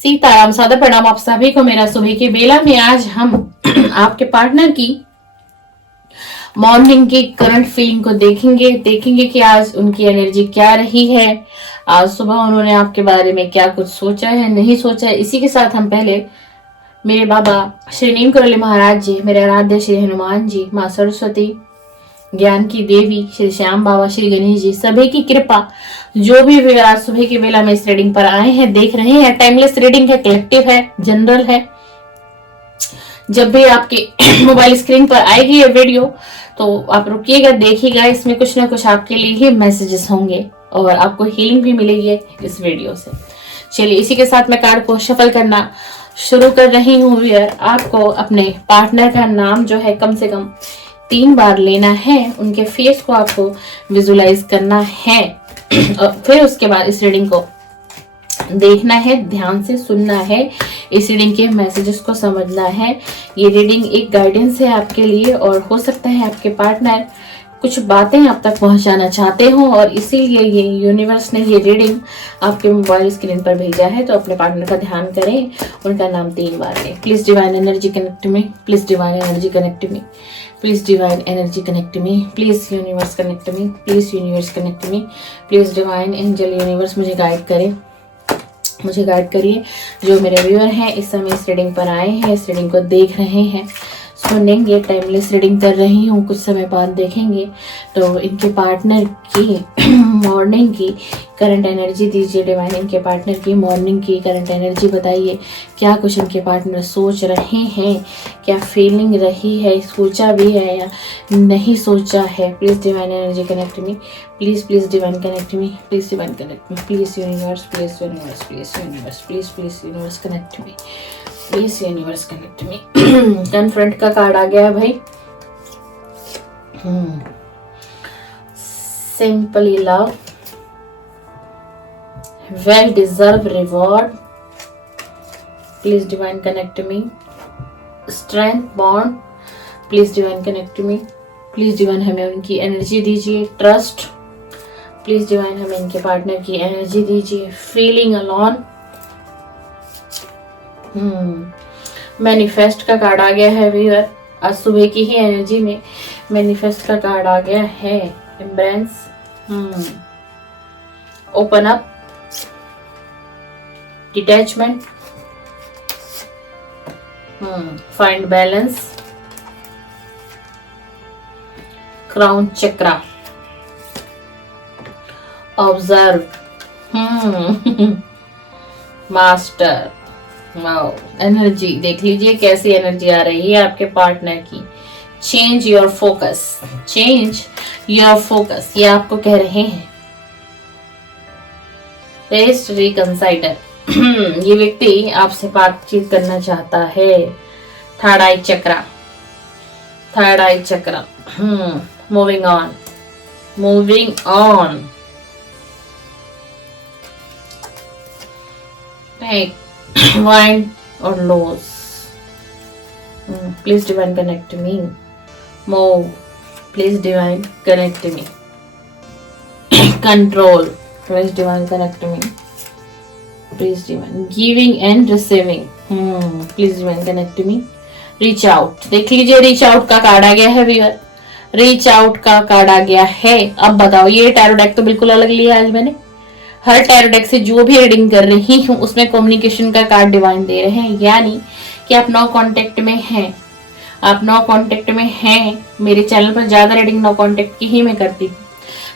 सीताराम सादर प्रणाम आप सभी को मेरा सुबह के बेला में। आज हम आपके पार्टनर की मॉर्निंग की करंट फीलिंग को देखेंगे कि आज उनकी एनर्जी क्या रही है, आज सुबह उन्होंने आपके बारे में क्या कुछ सोचा है, नहीं सोचा है। इसी के साथ हम पहले मेरे बाबा श्री नीम करोली महाराज जी, मेरे आराध्य श्री हनुमान जी, माँ सरस्वती, ज्ञान की देवी, श्री श्याम बाबा, श्री गणेश जी, सभी की कृपा जो भी आज सुबह की बेला में इस रीडिंग पर आए हैं, देख रहे हैं। टाइमलेस रीडिंग है, कलेक्टिव है, जनरल है। जब भी आपके मोबाइल स्क्रीन पर आएगी ये वीडियो तो आप रुकिएगा, देखिएगा, इसमें कुछ ना कुछ आपके लिए ही मैसेजेस होंगे और आपको हीलिंग भी मिलेगी इस वीडियो से। चलिए इसी के साथ मैं कार्ड को शफल करना शुरू कर रही हूँ। व्यूअर, आपको अपने पार्टनर का नाम जो है कम से कम 3 बार लेना है, उनके फेस को आपको विजुलाइज करना है और फिर उसके बाद इस रीडिंग को देखना है, ध्यान से सुनना है, इस रीडिंग के मैसेजेस को समझना है। ये रीडिंग एक गाइडेंस है आपके लिए और हो सकता है आपके पार्टनर कुछ बातें आप तक पहुंचाना चाहते हो और इसीलिए ये यूनिवर्स ने ये रीडिंग आपके मोबाइल स्क्रीन पर भेजा है। तो अपने पार्टनर का ध्यान करें, उनका नाम 3 बार लें। Please divine energy connect me, please divine energy connect me, please divine energy connect me, please universe connect me, please universe connect me, please divine angel universe मुझे गाइड करें, मुझे गाइड करिए। जो मेरे व्यूअर हैं इस समय इस रीडिंग पर आए हैं, इस रीडिंग को देख रहे हैं, सुनेंगे, टाइमलेस रीडिंग कर रही हूँ, कुछ समय बाद देखेंगे। तो इनके पार्टनर की मॉर्निंग की करंट एनर्जी दीजिए डिवाइन। इनके पार्टनर की मॉर्निंग की करंट एनर्जी बताइए, क्या कुछ इनके पार्टनर सोच रहे हैं, क्या फीलिंग रही है, सोचा भी है या नहीं सोचा है। Please divine energy connect me, please divine connect me, please divine connect me, please universe, please universe, please universe, please universe connect me, please universe connect me. Confront का कार्ड आ गया है भाई। Simply love, well deserve reward, please divine connect me, strength bond, please divine connect me, please divine हमें उनकी energy दीजिए, trust, please divine हमें इनके पार्टनर की एनर्जी दीजिए, फीलिंग अलोन। मैनिफेस्ट का कार्ड आ गया है व्यूअर। आज सुबह की ही एनर्जी में मैनिफेस्ट का कार्ड आ गया है। Embrace, open up, detachment, find balance, crown chakra, observe, master. Wow, energy देख लीजिए कैसी एनर्जी आ रही है आपके पार्टनर की। Change your focus, change your focus, ये आपको कह रहे हैं। रेस्ट रिकंसाइडर, ये व्यक्ति आपसे बातचीत करना चाहता है। Third I chakra, third I chakra, moving on, moving on. Wind or loss, please divine connect me, move, please divine connect me, control, please divine connect me, please divine giving and receiving, please divine connect me, reach out। देख लीजिए reach out का card आ गया है viewer, reach out का card आ गया है। अब बताओ, ये टैरो डेक तो बिल्कुल अलग लिया आज मैंने। हर टैरो डेक से जो भी रीडिंग कर रही हूँ उसमें कम्युनिकेशन का कार्ड डिवाइन दे रहे हैं, यानी कि आप नो कांटेक्ट में हैं, आप नो कांटेक्ट में हैं। मेरे चैनल पर ज्यादा रीडिंग नो कांटेक्ट की ही मैं करती हूँ।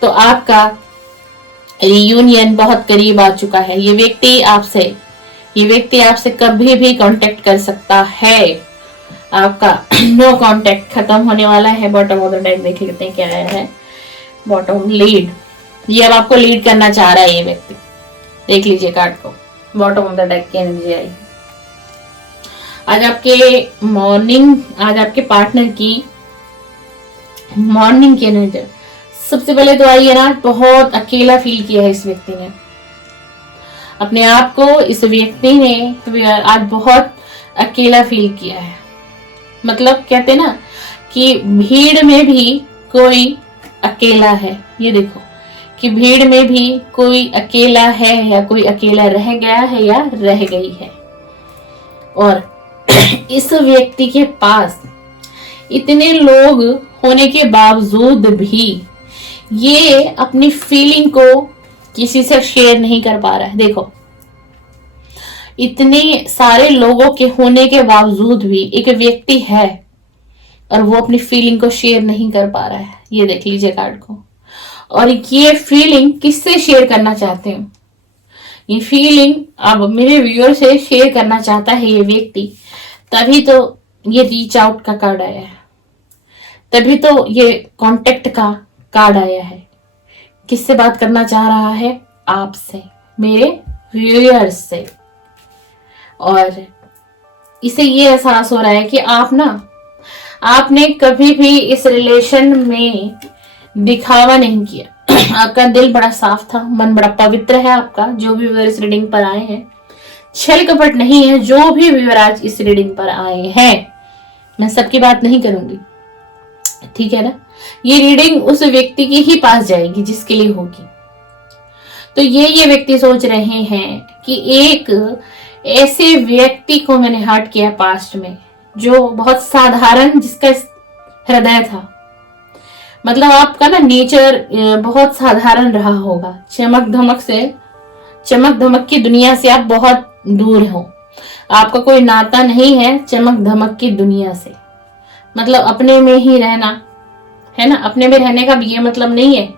तो आपका रियूनियन बहुत करीब आ चुका है। ये व्यक्ति आपसे कभी भी कांटेक्ट कर सकता है। आपका नो कांटेक्ट खत्म होने वाला है। बॉटम ऑफ द डेक देख लेते हैं क्या आया है। बॉटम लीड, ये अब आपको लीड करना चाह रहा है ये व्यक्ति। देख लीजिए कार्ड को, बॉटम ऑफ द डेक की एनर्जी आई। आज आपके पार्टनर की मॉर्निंग की एनर्जी। सबसे पहले तो आइए ना, बहुत अकेला फील किया है इस व्यक्ति ने अपने आप को। इस व्यक्ति ने आज बहुत अकेला फील किया है। मतलब कहते ना कि भीड़ में भी कोई अकेला है। ये देखो कि भीड़ में भी कोई अकेला है या कोई अकेला रह गया है या रह गई है। और इस व्यक्ति के पास इतने लोग होने के बावजूद भी ये अपनी फीलिंग को किसी से शेयर नहीं कर पा रहा है। देखो, इतने सारे लोगों के होने के बावजूद भी एक व्यक्ति है और वो अपनी फीलिंग को शेयर नहीं कर पा रहा है। ये देख लीजिए कार्ड को। और ये फीलिंग किससे शेयर करना चाहते हैं? ये फीलिंग अब मेरे व्यूअर से शेयर करना चाहता है ये व्यक्ति, तभी तो ये रीच आउट का कार्ड आया है, तभी तो ये कांटेक्ट का कार्ड आया है। किससे बात करना चाह रहा है? आपसे, मेरे व्यूअर्स से। और इसे ये एहसास हो रहा है कि आपने कभी भी इस रिलेशन में दिखावा नहीं किया। आपका दिल बड़ा साफ था, मन बड़ा पवित्र है आपका। जो भी व्यूअर इस रीडिंग पर आए हैं, छल कपट नहीं है। जो भी व्यूअर आज इस रीडिंग पर आए हैं, मैं सबकी बात नहीं करूंगी, ठीक है ना। ये रीडिंग उस व्यक्ति के ही पास जाएगी जिसके लिए होगी। तो ये व्यक्ति सोच रहे हैं कि एक ऐसे व्यक्ति को मैंने हर्ट किया पास्ट में, जो बहुत साधारण, जिसका हृदय था। मतलब आपका ना नेचर बहुत साधारण रहा होगा। चमक धमक की दुनिया से आप बहुत दूर हो। आपका कोई नाता नहीं है चमक धमक की दुनिया से। मतलब अपने में ही रहना है ना। अपने में रहने का ये मतलब नहीं है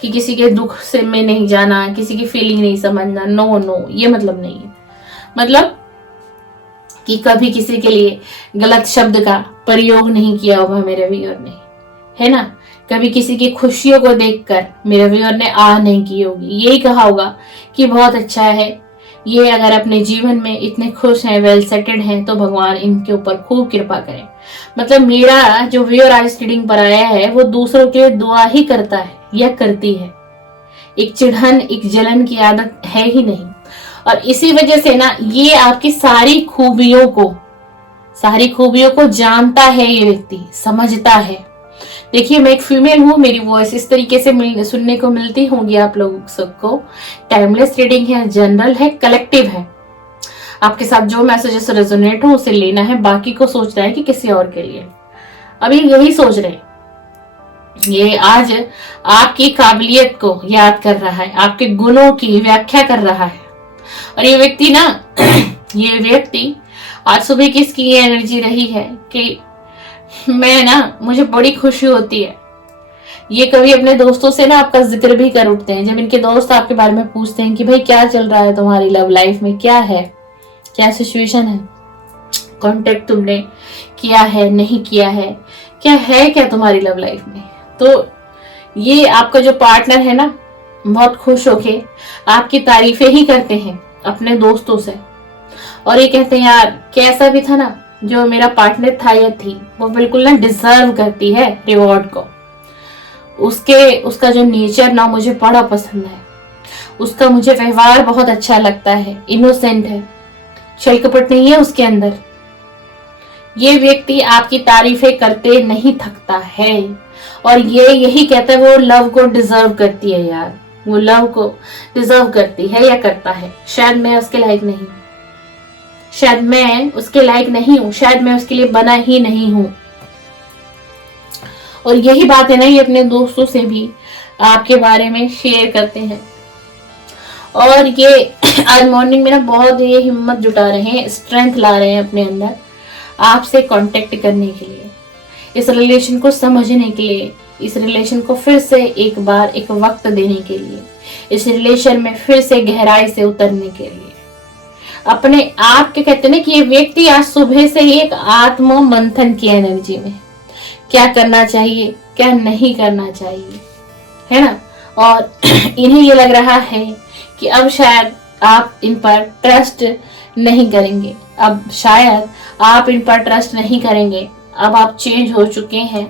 कि किसी के दुख से में नहीं जाना, किसी की फीलिंग नहीं समझना। नो, ये मतलब नहीं है। मतलब कि कभी किसी के लिए गलत शब्द का प्रयोग नहीं किया होगा मेरे व्यूअर ने, है ना। कभी किसी की खुशियों को देखकर मेरे व्यूअर ने नहीं की होगी। यही कहा होगा कि बहुत अच्छा है ये, अगर अपने जीवन में इतने खुश हैं, वेल सेटेड हैं, तो भगवान इनके ऊपर खूब कृपा करें। मतलब मेरा जो व्यूअर आज रीडिंग पर आया है, वो दूसरों के लिए दुआ ही करता है या करती है। एक चिढ़न, एक जलन की आदत है ही नहीं। और इसी वजह से ना ये आपकी सारी खूबियों को जानता है। ये व्यक्ति समझता है। देखिए, मैं एक फीमेल हूँ, मेरी वॉइस इस तरीके से सुनने को मिलती होंगी आप लोगों सबको। टाइमलेस रीडिंग है, जनरल है, कलेक्टिव है। आपके साथ जो मैसेजेस रेजोनेट हो उसे लेना है, बाकी को सोचना है कि किसी और के लिए। अभी यही सोच रहे, ये आज आपकी काबिलियत को याद कर रहा है, आपके गुणों की व्याख्या कर रहा है। और ये व्यक्ति आज सुबह की इसकी ये एनर्जी रही है कि मुझे बड़ी खुशी होती है। ये कभी अपने दोस्तों से ना आपका जिक्र भी कर उठते हैं। जब इनके दोस्त आपके बारे में पूछते हैं कि भाई क्या चल रहा है तुम्हारी लव लाइफ में, क्या है, क्या सिचुएशन है, कांटेक्ट तुमने किया है, नहीं किया है, क्या तुम्हारी लव लाइफ में, तो ये आपका जो पार्टनर है ना, बहुत खुश होके आपकी तारीफें ही करते हैं अपने दोस्तों से। और ये कहते हैं यार कैसा भी था ना, जो मेरा पार्टनर था या थी, वो बिल्कुल ना डिजर्व करती है रिवॉर्ड को। उसका जो नेचर ना मुझे बड़ा पसंद है। उसका मुझे व्यवहार बहुत अच्छा लगता है, इनोसेंट है, छल कपट नहीं है उसके अंदर। ये व्यक्ति आपकी तारीफें करते नहीं थकता है। और यही कहता है वो लव को डिजर्व करती है यार, वो लव को डिजर्व करती है या करता है। शायद मैं उसके लायक नहीं हूं, शायद मैं उसके लायक नहीं हूं, शायद मैं उसके लिए बना ही नहीं हूं। और यही बात है ना, ये अपने दोस्तों से भी आपके बारे में शेयर करते हैं। और ये आज मॉर्निंग में ना बहुत ये हिम्मत जुटा रहे हैं, स्ट्रेंथ ला रहे हैं अपने अंदर आपसे कांटेक्ट करने के लिए, इस रिलेशन को समझने के लिए, इस रिलेशन को फिर से एक बार एक वक्त देने के लिए, इस रिलेशन में फिर से गहराई से उतरने के लिए। अपने आप के कहते हैं ना कि ये व्यक्ति आज सुबह से ही एक आत्म मंथन की एनर्जी में, क्या करना चाहिए क्या नहीं करना चाहिए, है ना। और इन्हें ये लग रहा है कि अब शायद आप इन पर ट्रस्ट नहीं करेंगे, अब शायद आप इन पर ट्रस्ट नहीं करेंगे। अब आप चेंज हो चुके हैं।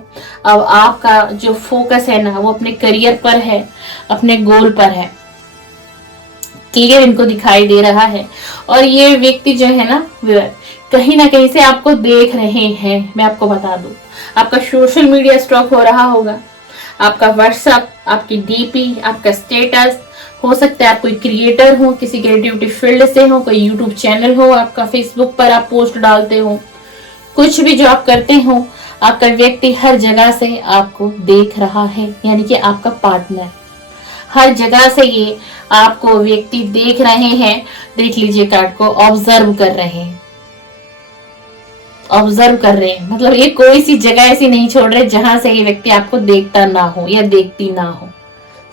अब आपका जो फोकस है ना, वो अपने करियर पर है, अपने गोल पर है। क्लियर इनको दिखाई दे रहा है। और ये व्यक्ति जो है ना कहीं ना कहीं से आपको देख रहे हैं। मैं आपको बता दूं, आपका सोशल मीडिया स्टॉक हो रहा होगा, आपका व्हाट्सएप, आपकी डीपी, आपका स्टेटस, हो सकता है आप कोई क्रिएटर हो, किसी क्रिएटिविटी फील्ड से हो, कोई यूट्यूब चैनल हो आपका, फेसबुक पर आप पोस्ट डालते हो, कुछ भी जो आप करते हो, आपका व्यक्ति हर जगह से आपको देख रहा है, यानी कि आपका पार्टनर हर जगह से ये आपको व्यक्ति देख रहे हैं। देख लीजिए कार्ड को, ऑब्जर्व कर रहे हैं, ऑब्जर्व कर रहे हैं, मतलब ये कोई सी जगह ऐसी नहीं छोड़ रहे जहां से ये व्यक्ति आपको देखता ना हो या देखती ना हो,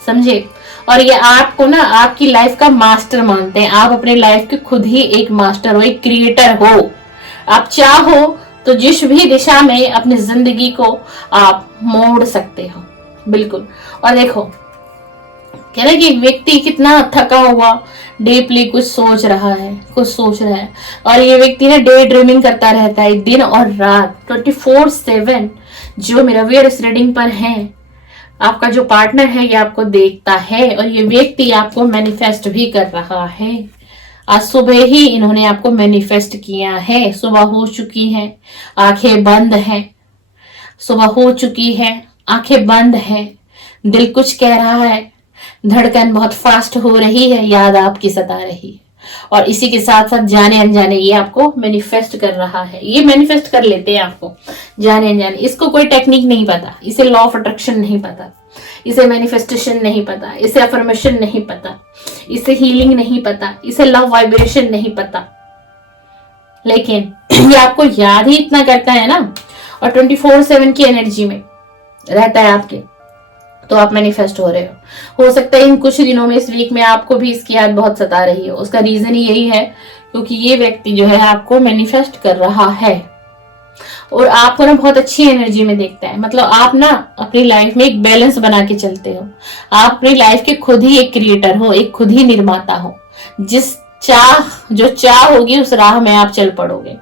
समझे। और ये आपको ना आपकी लाइफ का मास्टर मानते हैं, आप अपने लाइफ के खुद ही एक मास्टर हो, एक क्रिएटर हो। आप चाहो तो जिस भी दिशा में अपनी जिंदगी को आप मोड़ सकते हो, बिल्कुल। और देखो कह रहे कि व्यक्ति कितना थका हुआ डीपली कुछ सोच रहा है, कुछ सोच रहा है, और ये व्यक्ति ना डे ड्रीमिंग करता रहता है दिन और रात 24/7। जो मिरर इस रीडिंग पर है, आपका जो पार्टनर है ये आपको देखता है, और ये व्यक्ति आपको मैनिफेस्ट भी कर रहा है। आज सुबह ही इन्होंने आपको मैनिफेस्ट किया है, सुबह हो चुकी है, आंखें बंद है, सुबह हो चुकी है, आंखें बंद है, दिल कुछ कह रहा है, धड़कन बहुत फास्ट हो रही है, याद आपकी सता रही है, और इसी के साथ साथ जाने अनजाने ये आपको मैनिफेस्ट कर रहा है। ये मैनिफेस्ट कर लेते हैं आपको जाने अनजाने, इसको कोई टेक्निक नहीं पता, इसे लॉ ऑफ अट्रैक्शन नहीं पता, इसे मैनिफेस्टेशन नहीं पता, इसे अफर्मेशन नहीं पता, इसे हीलिंग नहीं पता, इसे लव वाइब्रेशन नहीं पता, लेकिन ये आपको याद ही इतना करता है ना, और 24/7 की एनर्जी में रहता है आपके, तो आप मैनिफेस्ट हो रहे हो सकता है इन कुछ दिनों में, इस वीक में आपको भी इसकी याद बहुत सता रही है। उसका रीजन ही यही है क्योंकि ये व्यक्ति जो है आपको मैनिफेस्ट कर रहा है, और आपको ना बहुत अच्छी एनर्जी में देखता है। मतलब आप ना अपनी लाइफ में एक बैलेंस बना के चलते हो, आप अपनी लाइफ के खुद ही एक क्रिएटर हो, एक खुद ही निर्माता हो। जो चाह होगी उस राह में आप चल पड़ोगे,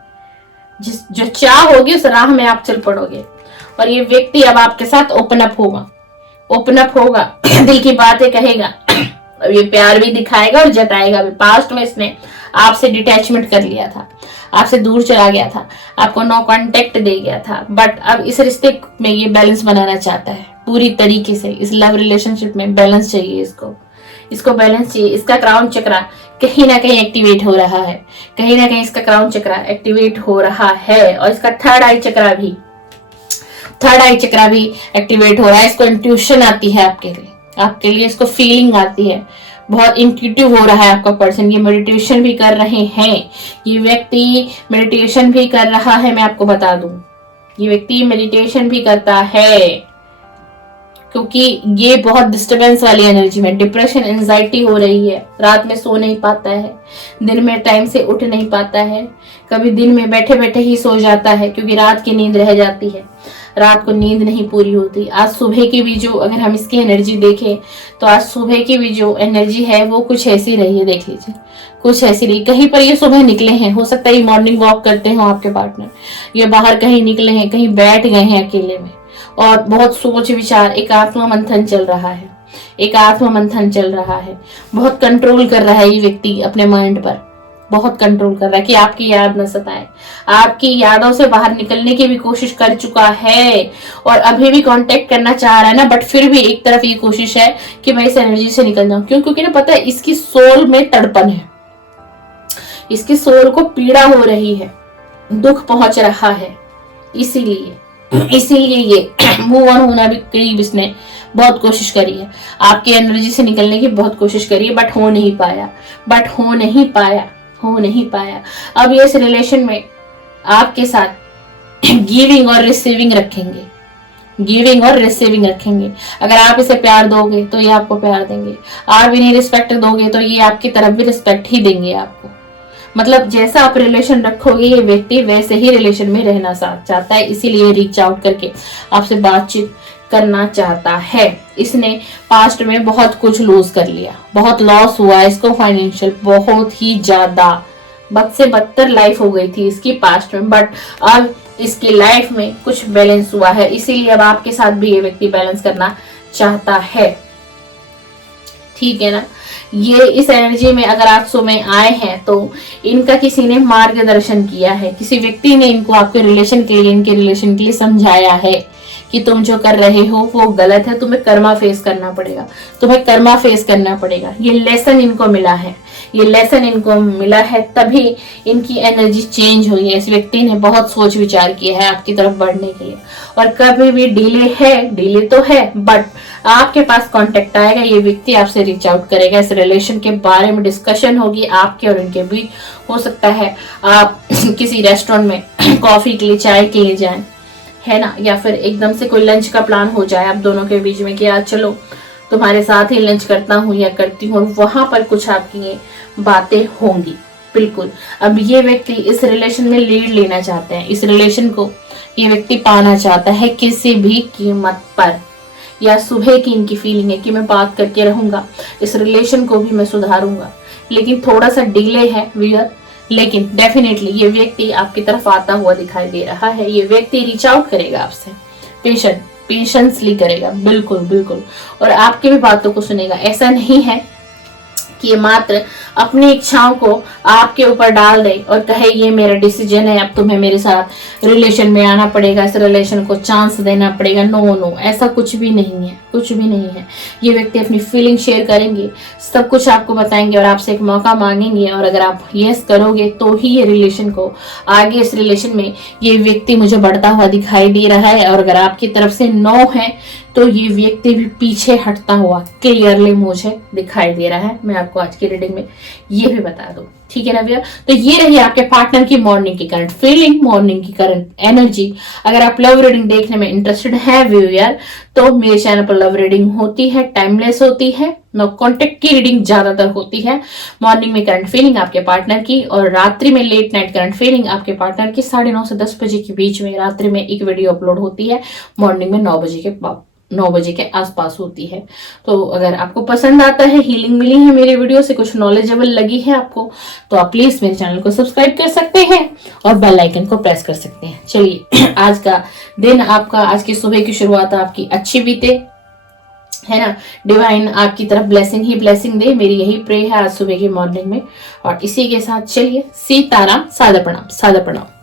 जो चाह होगी उस राह में आप चल पड़ोगे। और ये व्यक्ति अब आपके साथ ओपन अप होगा दिल की बातें कहेगा, अब ये प्यार भी दिखाएगा और जताएगा भी। पास्ट में इसने आपसे डिटैचमेंट कर लिया था, आपसे दूर चला गया था, आपको नो कांटेक्ट दे गया था, बट अब इस रिश्ते में ये बैलेंस बनाना चाहता है पूरी तरीके से। इस लव रिलेशनशिप में बैलेंस चाहिए इसको बैलेंस चाहिए। इसका क्राउन चक्रा कहीं ना कहीं एक्टिवेट हो रहा है, कहीं ना कहीं इसका क्राउन चक्रा एक्टिवेट हो रहा है, और इसका थर्ड आई चक्रा भी एक्टिवेट हो रहा है। इसको इंट्यूशन आती है आपके लिए इसको फीलिंग आती है, बहुत इंट्यूटिव हो रहा है आपका पर्सन। ये मेडिटेशन भी कर रहे हैं, ये व्यक्ति मेडिटेशन भी कर रहा है। मैं आपको बता दूं ये व्यक्ति मेडिटेशन भी करता है, क्योंकि ये बहुत डिस्टरबेंस वाली एनर्जी में, डिप्रेशन एंजाइटी हो रही है, रात में सो नहीं पाता है, दिन में टाइम से उठ नहीं पाता है, कभी दिन में बैठे बैठे ही सो जाता है क्योंकि रात की नींद रह जाती है, रात को नींद नहीं पूरी होती। आज सुबह की भी जो, अगर हम इसकी एनर्जी देखें तो आज सुबह की भी जो एनर्जी है वो कुछ ऐसी रही है, देख लीजिए कुछ ऐसी रही। कहीं पर ये सुबह निकले हैं, हो सकता है ये मॉर्निंग वॉक करते हो आपके पार्टनर, ये बाहर कहीं निकले हैं, कहीं बैठ गए हैं अकेले में, और बहुत सोच विचार, एक आत्मा मंथन चल रहा है, बहुत कंट्रोल कर रहा है ये व्यक्ति अपने माइंड पर, बहुत कंट्रोल कर रहा है कि आपकी याद न सताए। आपकी यादों से बाहर निकलने की भी कोशिश कर चुका है, और अभी भी कांटेक्ट करना चाह रहा है ना, बट फिर भी एक तरफ ये कोशिश है कि मैं इस एनर्जी से निकल जाऊं। क्यों? क्योंकि ना पता है इसकी सोल में तड़पन है, इसकी सोल को पीड़ा हो रही है, दुख पहुंच रहा है, इसीलिए ये मूव ऑन होना भी करीब इसने बहुत कोशिश करी है, आपकी एनर्जी से निकलने की बहुत कोशिश करी है, बट हो नहीं पाया। अब ये इस रिलेशन में आपके साथ गिविंग और रिसीविंग रखेंगे। अगर आप इसे प्यार दोगे तो ये आपको प्यार देंगे, आप इन्हें रिस्पेक्ट दोगे तो ये आपकी तरफ भी रिस्पेक्ट ही देंगे आपको। मतलब जैसा आप रिलेशन रखोगे ये व्यक्ति वैसे ही रिलेशन में रहना चाहता है, इसीलिए रीच आउट करके आपसे बातचीत करना चाहता है। इसने पास्ट में बहुत कुछ लूज कर लिया, बहुत लॉस हुआ इसको फाइनेंशियल, बहुत ही ज्यादा, बद से बदतर लाइफ हो गई थी इसकी पास्ट में, बट अब इसकी लाइफ में कुछ बैलेंस हुआ है, इसीलिए अब आपके साथ भी ये व्यक्ति बैलेंस करना चाहता है। ठीक है ना। ये इस एनर्जी में अगर आप सुबह आए हैं तो इनका किसी ने मार्गदर्शन किया है, किसी व्यक्ति ने इनको आपके रिलेशन के लिए, इनके रिलेशन के लिए समझाया है कि तुम जो कर रहे हो वो गलत है, तुम्हें कर्मा फेस करना पड़ेगा, तुम्हें कर्मा फेस करना पड़ेगा। ये लेसन इनको मिला है, ये लेसन इनको मिला है, तभी इनकी एनर्जी चेंज हुई है। इस व्यक्ति ने बहुत सोच विचार किया है आपकी तरफ बढ़ने के लिए, और कभी भी डिले है, डिले तो है, बट आपके पास कांटेक्ट आएगा, ये व्यक्ति आपसे रीच आउट करेगा, इस रिलेशन के बारे में डिस्कशन होगी आपके और इनके बीच। हो सकता है आप किसी रेस्टोरेंट में कॉफी के लिए, चाय के लिए जाएं, है ना, या फिर एकदम से कोई लंच का प्लान हो जाए आप दोनों के बीच में कि आज चलो तुम्हारे साथ ही लंच करता हूँ या करती हूँ, वहां पर कुछ आपकी ये बातें होंगी। बिल्कुल, अब ये व्यक्ति इस रिलेशन में लीड लेना चाहते हैं, इस रिलेशन को ये व्यक्ति पाना चाहता है किसी भी कीमत पर, या सुबह की इनकी फीलिंग है कि मैं बात करके रहूंगा, इस रिलेशन को भी मैं सुधारूंगा, लेकिन थोड़ा सा डिले है व्यूअर, लेकिन डेफिनेटली ये व्यक्ति आपकी तरफ आता हुआ दिखाई दे रहा है। ये व्यक्ति रीच आउट करेगा आपसे, पेशेंसली करेगा, बिल्कुल बिल्कुल, और आपकी भी बातों को सुनेगा। ऐसा नहीं है कि ये मात्र अपनी इच्छाओं को आपके ऊपर डाल दे और कहे ये मेरा डिसीजन है, अब तुम्हें मेरे साथ रिलेशन में आना पड़ेगा, इस रिलेशन को चांस देना पड़ेगा। नो नो, ऐसा कुछ भी नहीं है, कुछ भी नहीं है। ये व्यक्ति अपनी फीलिंग शेयर करेंगे, सब कुछ आपको बताएंगे और आपसे एक मौका मांगेंगे, और अगर आप यस करोगे तो ही ये रिलेशन को आगे, इस रिलेशन में ये व्यक्ति मुझे बढ़ता हुआ दिखाई दे रहा है, और अगर आपकी तरफ से नो है तो ये व्यक्ति भी पीछे हटता हुआ क्लियरली मुझे दिखाई दे रहा है। मैं आपको आज की रीडिंग में ये भी बता दूं, ठीक है ना भैया। तो ये रही आपके पार्टनर की मॉर्निंग की करंट फीलिंग, मॉर्निंग की करंट एनर्जी। अगर आप लव रीडिंग देखने में इंटरेस्टेड है व्यूअर, तो मेरे चैनल पर लव रीडिंग होती है, टाइमलेस होती है, नो कॉन्टेक्ट की रीडिंग ज्यादातर होती है। मॉर्निंग में करंट फीलिंग आपके पार्टनर की, और रात्रि में लेट नाइट करंट फीलिंग आपके पार्टनर की 9:30 से 10 बजे के बीच में रात्रि में एक वीडियो अपलोड होती है, मॉर्निंग में 9 बजे के आसपास होती है। तो अगर आपको पसंद आता है, हीलिंग मिली है मेरे वीडियो से, कुछ नॉलेजेबल लगी है आपको, तो आप प्लीज मेरे चैनल को सब्सक्राइब कर सकते हैं और बेल आइकन को प्रेस कर सकते हैं। चलिए, आज का दिन आपका, आज की सुबह की शुरुआत आपकी अच्छी बीते, है ना। डिवाइन आपकी तरफ ब्लेसिंग ही ब्लेसिंग दे, मेरी यही प्रे है आज सुबह की मॉर्निंग में। और इसी के साथ चलिए, सीताराम, सादर प्रणाम, सादर प्रणाम।